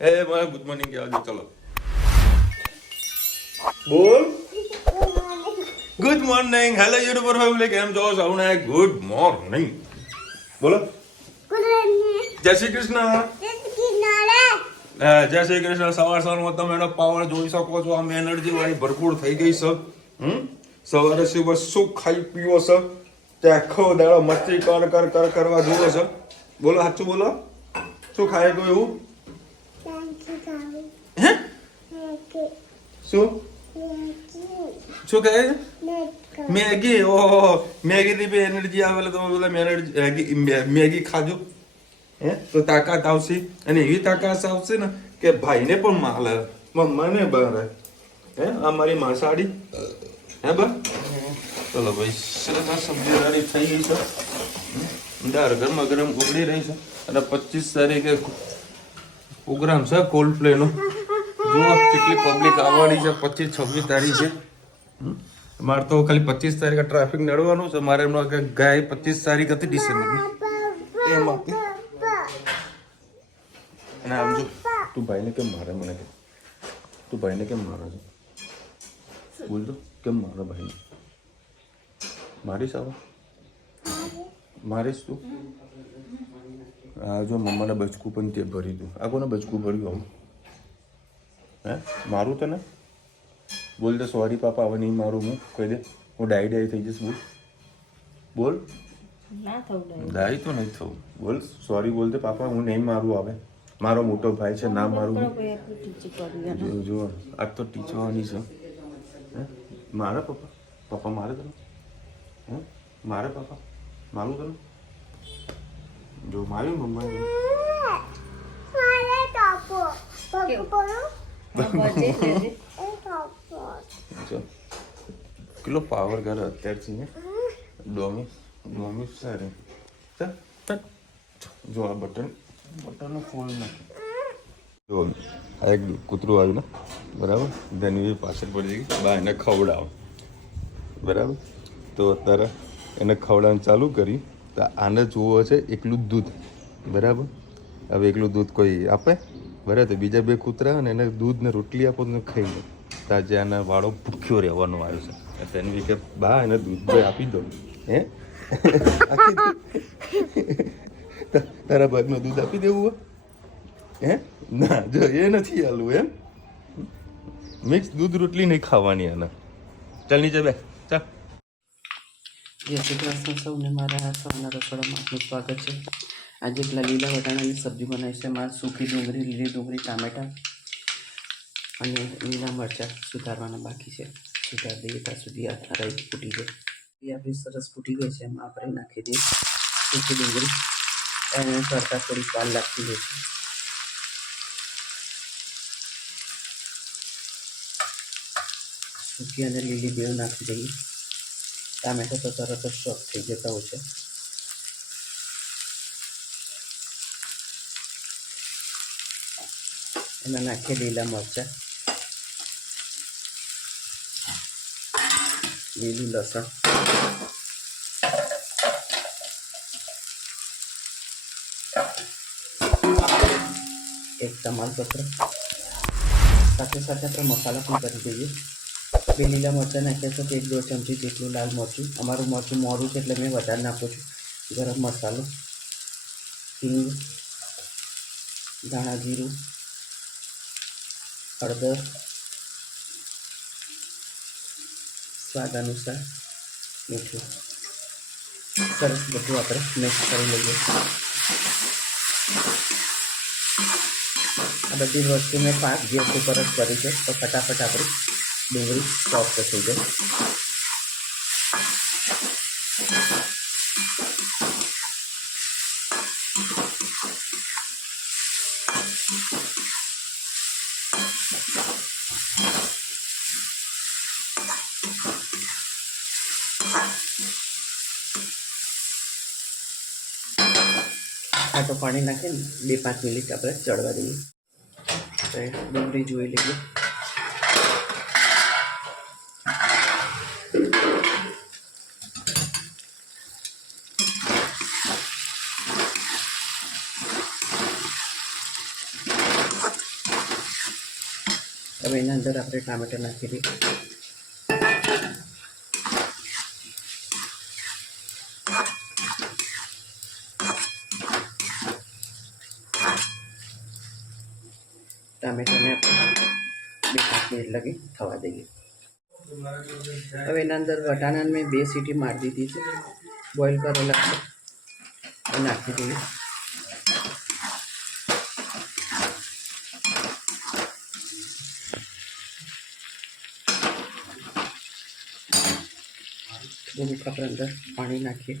એ મને good morning કહેવા દો. ચલો બોલ. Good morning. Hello YouTuber family, કેમ છો સૌને? Good morning. બોલો. જય શ્રી કૃષ્ણ. જય શ્રી કૃષ્ણ. સવારમાં તમે એનો પાવર જોઈ શકો છો. આમ એનર્જી વાળી ભરપૂર થઈ ગઈ છે. સવારે સુબહ શું ખાઈ પીવો છે? તે આખો દાડો મસ્તી કર કરવા જુઓ છે. બોલો, સાચું બોલો. શું ખાય ગયું એવું? હે? શું શું કહે? મેગી. ઓહો, મેગી થી બી એનર્જી આવે એટલે તમે બોલા મેગી ખાજો. હે તો તાકાત આવશે. અને એવી તાકાત આવશે ને કે ભાઈને પણ માલે, મને બરે. હે આ મારી માસાડી. હે બા. ચલો ભાઈ, સરસ સબ્જી રેડી થઈ ગઈ છે. દાળ ગરમા ગરમ ઉગડી રહી છે. અને 25 તારીખે પ્રોગ્રામ છે કોલ્ડ પ્લે નો. જુઓ કેટલી પબ્લિક આવવાની છે. 25-26 તારીખે. મારે તો ખાલી 25 તારીખે ટ્રાફિક નડવાનું છે. મારે એમનો ગાય 25 તારીખ હતી ડિસેમ્બરની એમ હતી. અને આમ જો તું ભાઈને કેમ મારે? મને કે તું ભાઈને કેમ મારે છે? બોલ તો કેમ મારે ભાઈને? મારીશ આવો? મારીશ તું? આ જો મમ્માને બચકું પણ તે ભરી દઉં. આ કોને બચકું ભર્યું આવું? હે મારું તને? બોલ દે સોરી પાપા, હવે નહીં મારું. હું કહી દે હું ડાઈ થઈ જઈશ. બોલ બોલ. ડાઈ તો નહીં થવું. બોલ સોરી બોલ દે પાપા, હું નહીં મારું. આવે મારો મોટો ભાઈ છે, ના મારું. જો આજ તો ટીચવાની છે. મારે પપ્પા? પપ્પા મારે તને? હે મારે પપ્પા મારું તને? જો મારી મમ્મા કેટલો પાવર કરે અત્યારથી. ડોમી સારી. જો આ બટન ફોન નાખી. જો આ એક કૂતરું આવ્યું ને, બરાબર. ધનવી પાછળ પડી ગઈ. બા એને ખવડાવ, બરાબર. તો અત્યારે એને ખવડાવવાનું ચાલુ કરી. તો આને જોવો છે એકલું દૂધ, બરાબર. હવે એકલું દૂધ કોઈ આપે? બરાબર. તો બીજા બે કૂતરા અને એને દૂધ ને રોટલી આપો તો ખાઈ લે. તો આજે આના વાળો ભૂખ્યો રહેવાનો આવ્યો છે. ધનવી કે બા એને દૂધ ભાઈ આપી દો. હે તારા ભાગનું દૂધ આપી દેવું? હે ના, જો એ નથી આલું. એમ મિક્સ દૂધ રોટલી નહીં ખાવાની આને. ચાલ નીચે બે ચાલ. જય શ્રી કૃષ્ણ સૌને. મારા સૌના રસોડામાં આપનું સ્વાગત છે. આજે પેલા લીલા વટાણાની સબ્જી બનાવી છે. મારે સૂકી ડુંગળી, લીલી ડુંગળી, ટામેટાં અને લીલા મરચાં સુધારવાના બાકી છે. સુધાર દઈએ ત્યાં સુધી આ રાઈ ફૂટી જાય. એ આપણી સરસ ફૂટી ગઈ છે. એમાં આપણે નાખી દઈએ સૂકી ડુંગળી. એને કરતાં થોડી વાર લાગતી હોય છે. સૂકી અને લીલી બેવ નાખી દઈએ. ટામેટા તો તરત જ સોફ્ટ થઈ જતા હોય છે. એમાં નાખીએ લીલા મરચાં, લીલું લસણ, એક તમાલપત્ર. સાથે સાથે આપણે મસાલા પણ કરી દઈએ. બે લીલા મરચાં નાખ્યા છે તો 1-2 ચમચી જેટલું લાલ મરચું. અમારું મરચું મોરું છે એટલે મેં વધારે નાખું છું. ગરમ મસાલો, હિંગ, ધાણા જીરું, હળદર, સ્વાદ અનુસાર મીઠું. સરસ બધું આપણે મિક્સ કરી લઈએ. આ બધી વસ્તુ મેં 5 ગેસ ઉપર જ કરી છે તો ફટાફટ આપણી ડુંગળી સોફ્ટ થઈ જાય. આ તો પાણી નાખીને 2-5 મિનિટ આપણે ચડવા દઈએ. તો ડુંગળી જોઈ લઈએ. હવે એના અંદર આપણે ટામેટાં નાખી દઈએ. ટામેટાને આપણે 2-5 મિનિટ લગી થવા દઈએ. હવે એના અંદર વટાણાને મેં 2 સીટી મારી દીધી છે, બોઇલ કરેલા છે, એ નાખી દઈએ. થોડુંક આપણે અંદર પાણી નાખીએ.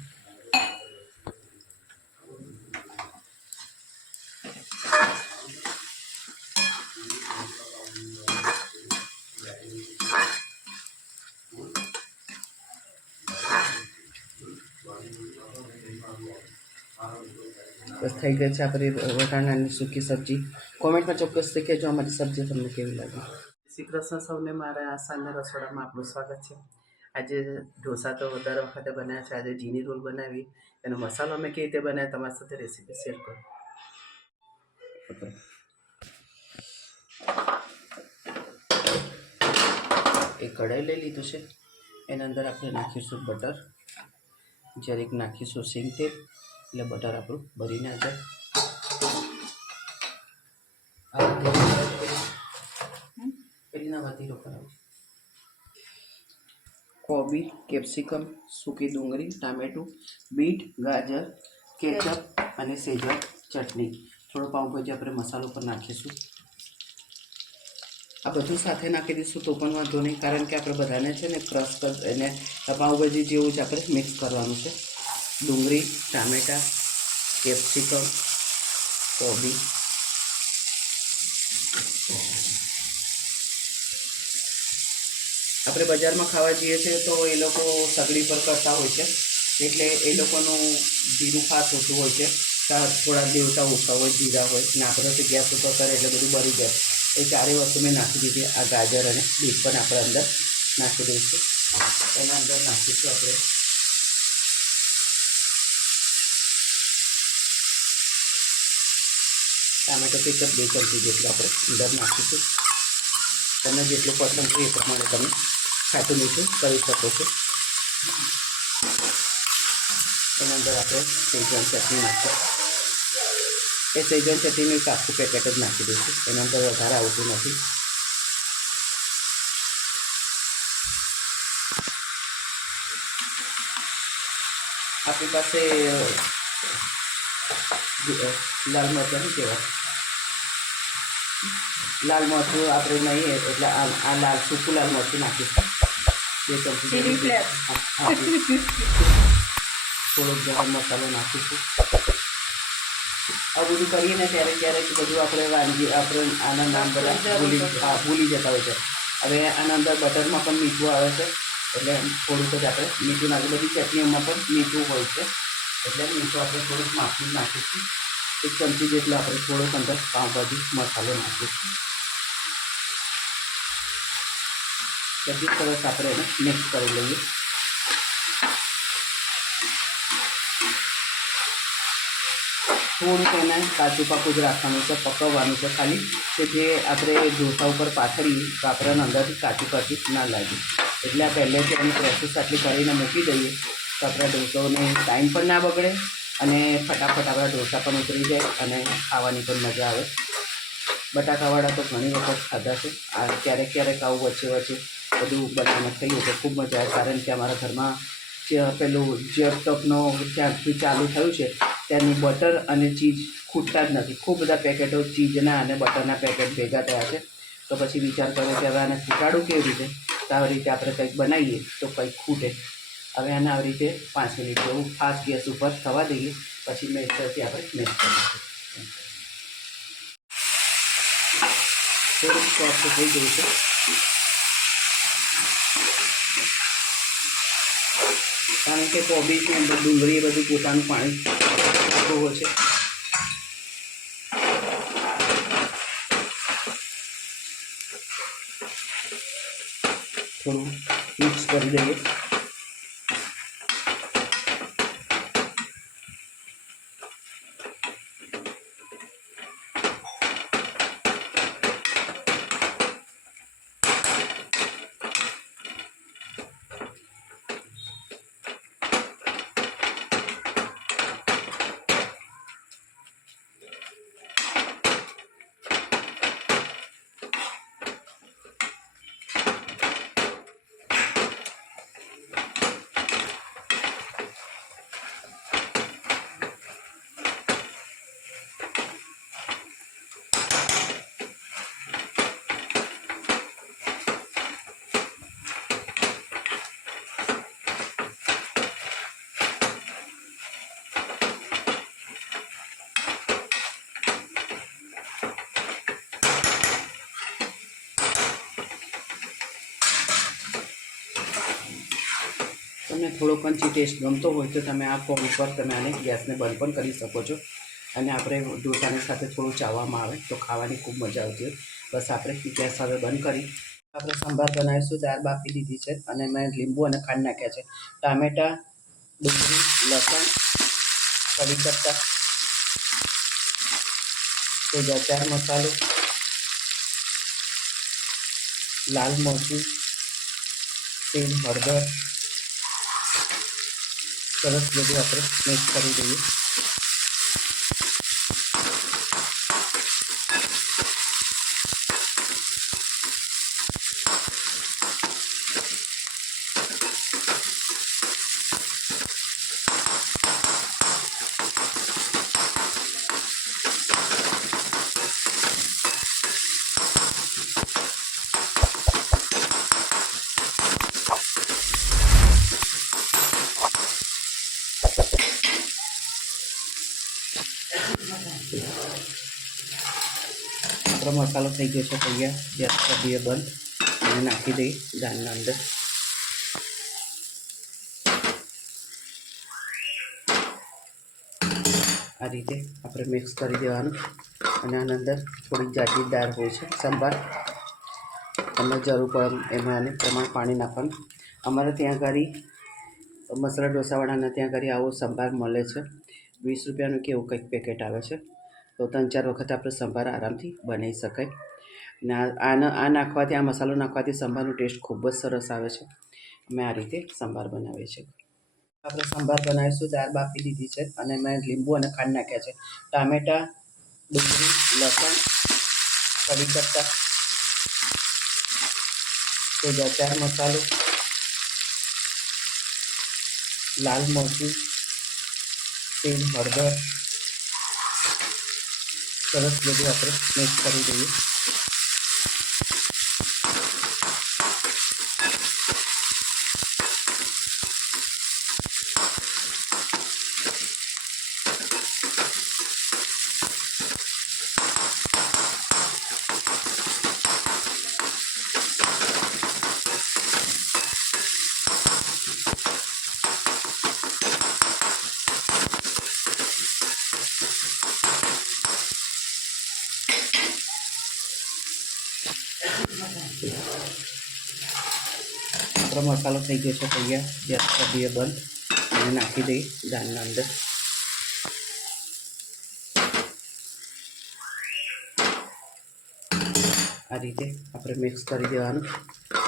બસ થઈ ગઈ છે આપણી વટાણાની સૂકી સબ્જી. કોમેન્ટમાં ચોક્કસથી કહેજો અમારી સબ્જી તમને કેવી લાગી. શ્રી કૃષ્ણ સૌને મારા આસાનના રસોડામાં આપનું સ્વાગત છે. આજે ઢોસા તો દર વખતે બનાવ્યા છે. આજે જીની રોલ બનાવી, એનો મસાલો અમે કેવી રીતે બનાવ્યા તમારી સાથે રેસીપી શેર કરું. એક કઢાઈ લઈ લીધું છે, એના અંદર આપણે નાખીશું બટર, જરીક નાખીશું સિંગ તેલ, એટલે બટર આપણું ભરીને આ જાય. પેલીના વધી કરાવું. કોબી, કેપ્સિકમ, સૂકી ડુંગળી, ટામેટું, બીટ, ગાજર, કેચઅપ અને સેજવાન ચટણી. થોડો પાઉંભાજી આપણે મસાલો પર નાખીશું. આ બધું સાથે નાખી દઈશું તો પણ વાંધો નહીં, કારણ કે આપણે બધાને છે ને ક્રશ એને પાઉંભાજી જેવું જ આપણે મિક્સ કરવાનું છે. ડુંગળી, ટામેટાં, કેપ્સિકમ, કોબી, આપણે બજારમાં ખાવા જઈએ છીએ તો એ લોકો સગડી પર કરતા હોય છે, એટલે એ લોકોનું જીરું ફાસ ઓછું હોય છે, થોડા દેવતા ઓછા હોય, જીરા હોય ને આપણે તો ગેસ ઉપર કરે એટલે બધું બળી જાય. એ ચારેય વસ્તુ મેં નાખી દીધી. આ ગાજર અને બીટ પણ આપણે અંદર નાખી દઈશું. એના અંદર નાખીશું આપણે ટામેટો કેચઅપ 2 ચમચી જેટલું આપણે અંદર નાખીશું. તમને જેટલું પસંદ હોય એ પ્રમાણે તમે ખાટું મીઠું કરી શકો છો. એના અંદર આપણે સેજવાન ચટણી નાખીશું. એ સેજવાન ચટણીનું એક આખું પેકેટ જ નાખી દઈશું. એના અંદર વધારે આવતું નથી. આપણી પાસે લાલ મરચાં કહેવાય, લાલ મરચું આપણે નહીં એટલે આ લાલ સૂકું લાલ મરચું નાખીશું 2 ચમચી. થોડોક ગરમ મસાલો નાખીશું. આ બધું કરીએ ને ત્યારે ક્યારેક બધું આપણે વાનગી આપણે આના નામ બધા ભૂલી જતા હોય છે. હવે આના અંદર બટરમાં પણ મીઠું આવે છે, એટલે થોડુંક જ આપણે મીઠું નાખી. બધી ચટણીઓમાં પણ મીઠું હોય છે, એટલે મીઠું આપણે થોડુંક માપનું નાખીશું. 1 ચમચી જેટલો આપણે થોડોક અંદર પાઉંભાજી મસાલો નાખીશું. બધી સરસ આપણે એને મિક્સ કરી લઈએ. થોડુંક એને કાચું પાકું જ રાખવાનું છે, પકવવાનું છે ખાલી, કે જે આપણે ઢોસા ઉપર પાથરીએ તો આપણે અંદરથી કાચું કાચું ના લાગે. એટલે આ પહેલેથી એની પ્રોસેસ આટલી કરીને મૂકી દઈએ તો આપણા ઢોસાઓને ટાઈમ પણ ના બગડે અને ફટાફટ આપણા ઢોસા પણ ઉતરી જાય અને ખાવાની પણ મજા આવે. બટાકાવાળા તો ઘણી વખત ખાધા છે. આ ક્યારેક ક્યારેક આવું વચ્ચે વચ્ચે બધું બનાવીને ખાઈએ તો ખૂબ મજા આવે, કારણ કે અમારા ઘરમાં પેલું જેપટોપનો જ્યારથી ચાલુ થયું છે ત્યાંની બટર અને ચીઝ ખૂટતા જ નથી. ખૂબ બધા પેકેટો ચીઝના અને બટરના પેકેટ ભેગા થયા છે. તો પછી વિચાર કર્યો કે હવે આને ખૂટાડું કેવી રીતે, તો આવી રીતે આપણે કંઈક બનાવીએ તો કંઈક ખૂટે. હવે આને આવી રીતે 5 મિનિટ જેવું ફાસ્ટ ગેસ ઉપર થવા દઈએ, પછી મિક્સરથી આપણે મિક્સ કરીશું. થોડુંક સોફ્ટ થઈ ગયું છે. કારણ કે કોબીજની અંદર ડુંગળી એ બધું પોતાનું પાણી આપતું હોય છે. થોડું મિક્સ કરી દઈએ. તમને થોડો ક્રન્ચી ટેસ્ટ ગમતો હોય તો તમે આ પોઈન્ટ પર તમે આને ગેસને બંધ પણ કરી શકો છો. અને આપણે ઢોસાની સાથે થોડું ચાવવામાં આવે તો ખાવાની ખૂબ મજા આવતી હોય. બસ આપણે ગેસ હવે બંધ કરી આપણે સંભાર બનાવીશું. દાળ બાફી દીધી છે અને મેં લીંબુ અને ખાંડ નાખ્યા છે. ટામેટાં, ડુંગળી, લસણ, કઢી પત્તા, તેજ અચાર મસાલો, લાલ મરચું, તેલ, હળદર સરસ બધું આપણે મિક્સ કરી દઈએ. આપણો મસાલો થઈ ગયો છે તૈયાર. ગેસ કરી દઈએ બંધ અને નાખી દઈએ દાળના અંદર. આ રીતે આપણે મિક્સ કરી દેવાનું અને આના અંદર થોડી જાડી દાળ હોય છે સંભાર. તમને જરૂર પડે એમાં આને પ્રમાણ પાણી નાખવાનું. અમારે ત્યાં આગળ મસાલા ઢોસાવાળાના ત્યાં આગળ આવો સંભાર મળે છે. 20 રૂપિયાનું કે એવું કંઈક પેકેટ આવે છે. તો 3-4 વખત આપણે સંભાર આરામથી બનાવી શકાય. અને આ નાખવાથી, આ મસાલો નાખવાથી સંભારનો ટેસ્ટ ખૂબ જ સરસ આવે છે. અમે આ રીતે સંભાર બનાવીએ છીએ. આપણે સંભાર બનાવીશું. દાળ બાફી દીધી છે અને મેં લીંબુ અને ખાંડ નાખ્યા છે. ટામેટાં, ડુંગળી, લસણ, કઢી પત્તા, તેજ અચાર મસાલો, લાલ મરચું, તેલ, હળદર સરસ બધું આપણે મિક્સ કરી દઈએ. આપણો મસાલો થઈ ગયો છે તૈયાર. ગેસ કરી દઈએ બંધ અને નાખી દઈએ દાળના અંદર. આ રીતે આપણે મિક્સ કરી દેવાનું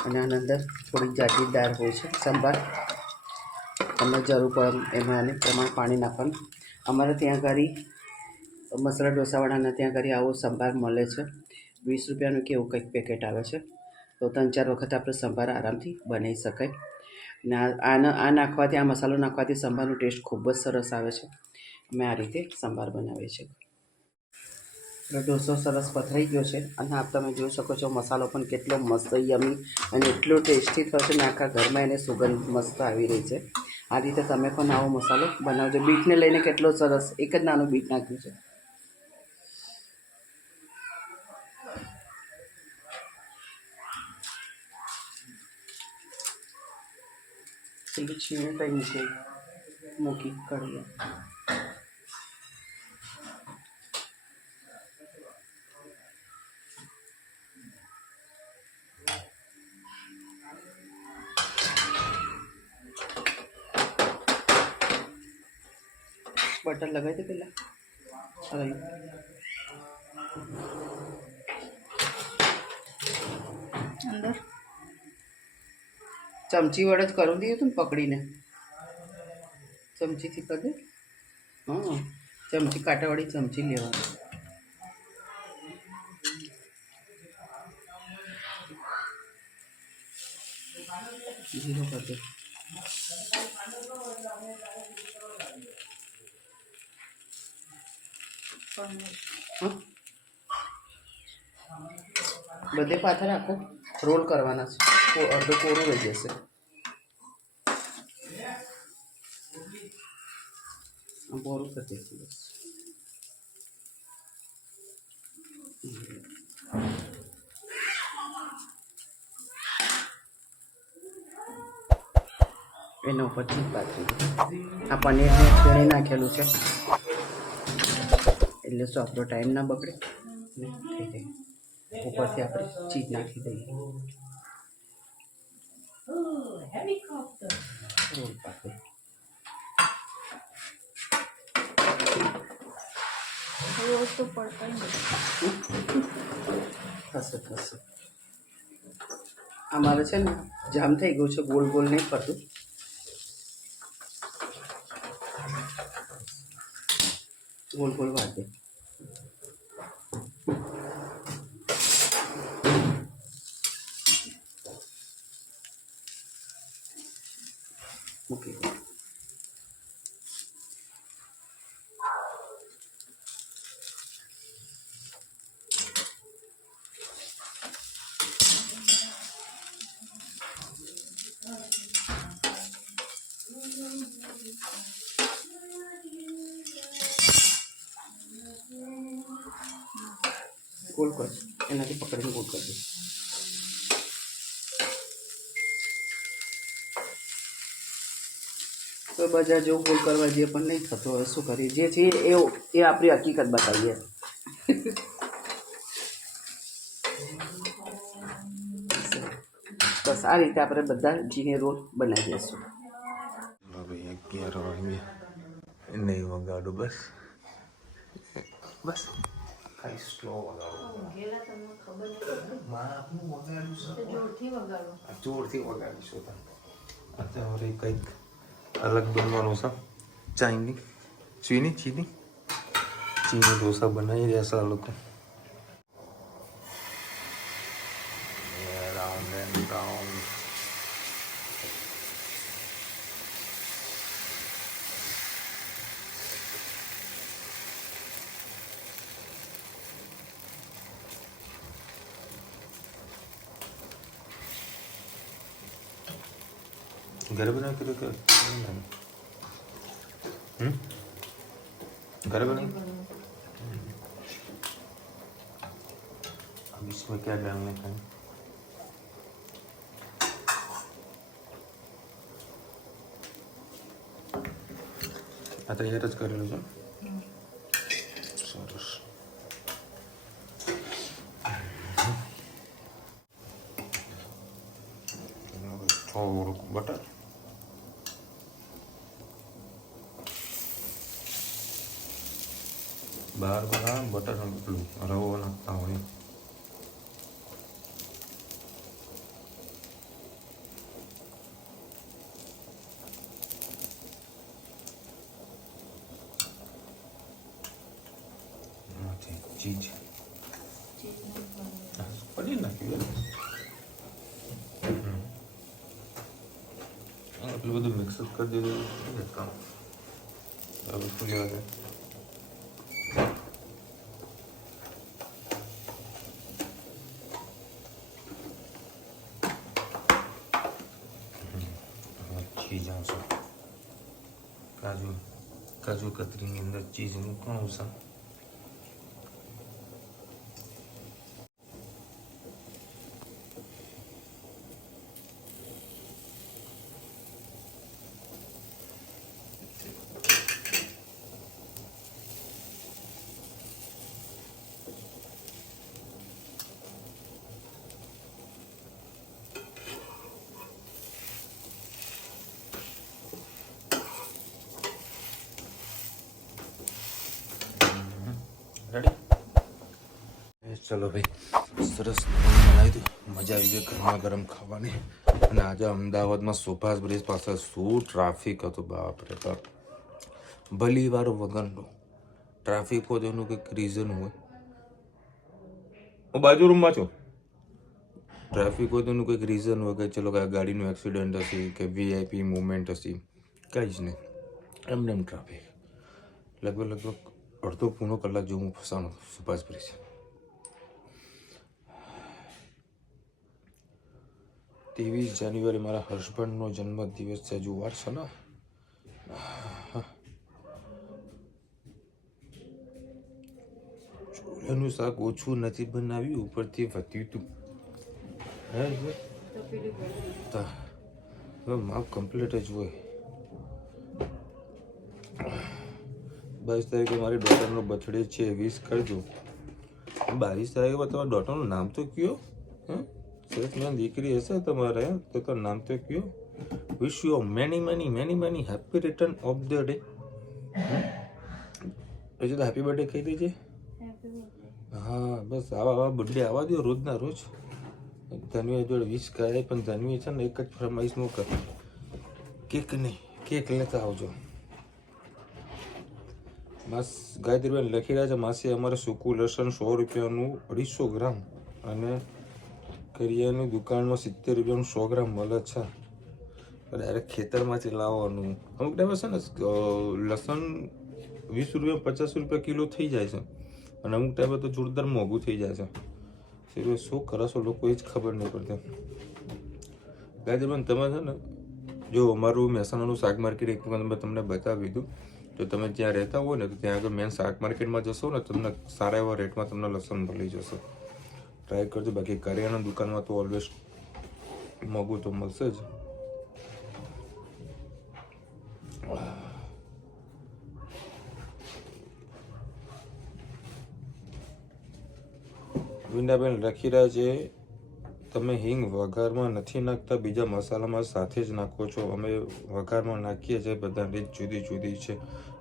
અને આના અંદર થોડી જાડી દાળ હોય છે સંભાર. તમને જરૂર પડે એમાં આને પ્રમાણ પાણી નાખવાનું. અમારે ત્યાં આગળ મસાલા ઢોસાવાળાના ત્યાં આગળ આવો સંભાર મળે છે. 20 રૂપિયાનું કે એવું કંઈક પેકેટ આવે છે. તો 3-4 વખત આપણે સંભાર આરામથી બનાવી શકાય. અને આ નાખવાથી, આ મસાલો નાખવાથી સંભારનો ટેસ્ટ ખૂબ જ સરસ આવે છે. અમે આ રીતે સંભાર બનાવીએ છીએ. ઢોસો સરસ પથરાઈ ગયો છે અને આપ તમે જોઈ શકો છો મસાલો પણ કેટલો મસ્ત યમી અને એટલો ટેસ્ટી થયો છે ને આખા ઘરમાં એને સુગંધ મસ્ત આવી રહી છે. આ રીતે તમે પણ આવો મસાલો બનાવજો. બીટને લઈને કેટલો સરસ, એક જ નાનું બીટ નાખ્યું છે. પેલી છીણી કઈ મૂકી કરી બટર લગાવી દે પેલા. અંદર ચમચી વડે જ કરું દઈએ તું પકડીને. ચમચીથી કરી દે. હા, ચમચી કાંટાવાળી ચમચી લેવાની. જીરો કરી દે. બધે પાથર રાખો. રોલ કરવાના છે. અડધો કોરું રહી જશે. બોરું કરી દઈશું બસ. એના ઉપર ચીજ પાથરી આ પનીરને છીણી નાખેલું છે એટલે શું આપણો ટાઈમ ના બગડે ને થઈ જાય. ઉપરથી આપણે ચીજ નાખી દઈએ. રોલ પાકે થશે. અમારે છે ને જામ થઈ ગયું છે, ગોલ ગોલ નહીં ફરતું. ગોલ ગોલ વાગે મૂકી દો. ગોલ કર, એનાથી પકડીને ગોલ કરજો. તો બજાર જેવું ગોલ કરવા જઈએ પણ નહીં થતો. હવે શું કરીએ, જે છે એ આપણી હકીકત બતાવીએ. બસ આ રીતે આપણે બધા જીને રોલ બનાવી દઈશું. ભાઈ 11 વાગે નહીં વગાડું, બસ ખાલી સ્લો જોરથી વગાડીશું. અત્યારે કંઈક અલગ બનવાનું છે. ચીની ઢોસા બનાવી રહ્યા છે આ લોકો. Round and round. घर बना के घर बना. अब इसमें क्या डालने का है? આ તૈયાર જ કરેલું છે. સરસ. થોડુંક બટર, બહાર બધા બટર પેલું રવો નાખતા હોય. ચીજ પનીર નાખ્યું. એટલું બધું મિક્સ કરી દીધું. કામ હવે શું લેવા છે? ચીજ આવશે. કાજુ કતરીની અંદર ચીજ મૂકવાનું છે. રેડી? ચલો ભાઈ, સરસ બનાવી દઉં. મજા આવી ગઈ ગરમા ગરમ ખાવાની. અને આજે અમદાવાદમાં સુભાષ બ્રિજ પાસે શું ટ્રાફિક હતું, બાપરે બાપ. ભલી વાર વગરનું ટ્રાફિક હોય તેનું કંઈક રીઝન હોય. હું બાજુ રૂમમાં છું. ટ્રાફિક હોય તેનું કંઈક રીઝન હોય કે ચલો કે ગાડીનું એક્સિડન્ટ હશે કે વીઆઈપી મુવમેન્ટ હશે, કંઈ જ નહીં. એમને એમ ટ્રાફિક. લગભગ અડધો પૂર્ણ કલાક જેવું હું ફસાણો સુભાષ બ્રિજ. 23 જાન્યુઆરી મારા હસબન્ડનો જન્મદિવસ છે. હજુ વાર છે ને. ચોળાનું શાક ઓછું નથી બનાવ્યું, ઉપરથી વધ્યું હતું. હવે માપ કમ્પ્લીટ જ હોય. 22 તારીખે મારી ડોટરનો બર્થડે છે, વિશ કરજો. 22 તારીખે તમારા ડોટરનું નામ તો કયો? સરસ મેં દીકરી હશે તમારે તો નામ તો કયો? Wish you many many many many happy return of the day. પછી તો હેપી બર્થડે કહી દેજે. હા બસ આવા બર્થડે આવવા દો રોજના રોજ. ધનવી જોડે વિશ કરાય, પણ ધનવી છે ને એક જ ફરમાઈશ નું કર, કેક નહીં, કેક લેતા આવજો. ગાયત્રીબેન લખી રહ્યા છે, માસી અમારે સૂકું લસણ 100 રૂપિયાનું 250 ગ્રામ અને કરિયાની દુકાનમાં 70 રૂપિયાનું 100 ગ્રામ મળે છે. ડાયરેક્ટ ખેતરમાંથી લાવવાનું. અમુક ટાઈમે છે ને લસણ 20 રૂપિયા 50 રૂપિયા કિલો થઈ જાય છે, અને અમુક ટાઈમે તો જોરદાર મોંઘું થઈ જાય છે. શું કરશો લોકો એ જ ખબર નહીં પડતી. ગાયત્રીબેન તમે છે ને જો અમારું મહેસાણાનું શાક માર્કેટ એક વખત મેં તમને બતાવી દીધું, તો તમે જ્યાં રહેતા હોય ને તો ત્યાં આગળ મેન શાક માર્કેટમાં જશો ને તમને સારા એવા રેટમાં તમને લસણ મળી જશે. ટ્રાય કરજો. બાકી કરિયાણા દુકાનમાં તો ઓલવેઝ મોંઘું તો મળશે જ. વિંડાબેન લખી રહ્યા છે, તમે હિંગ વઘારમાં નથી નાખતા, બીજા મસાલામાં સાથે જ નાખો છો. અમે વઘારમાં નાખીએ છીએ, બધા રીત જુદી જુદી છે.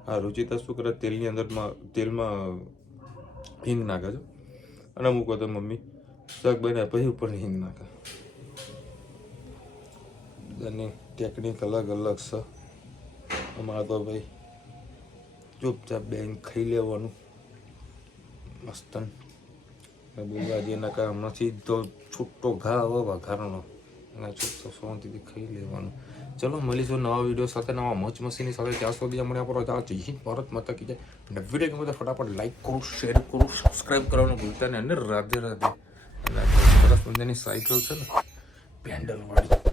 હા, રુચિતા શું કરે, તેલમાં હિંગ નાખે છે, અને અમુક વખત મમ્મી શાક બનાવે પછી ઉપર હિંગ નાખે. બધાની ટેકનિક અલગ અલગ છે. અમારા તો ભાઈ ચૂપચાપ બેન ખાઈ લેવાનું મસ્તન. બોલવાજી એના કારણે હમણાંથી તો છૂટો ઘા હવે વઘારનો, એના ચૂપચાપ શાંતિથી ખાઈ લેવાનું. ચલો મળીશું નવા વિડીયો સાથે, નવા મોજ મસ્તીની સાથે. ત્યાં સુધી અમને આપણો જય હિન્દ, ભારત માતા કી જય. અને વિડીયો ગમે તો ફટાફટ લાઈક કરો, શેર કરો, સબસ્ક્રાઈબ કરવાનું ભૂલતા નહીં. અને રાધે રાધે. અને સરસ મજાની સાયકલ છે ને પેન્ડલ વાળી,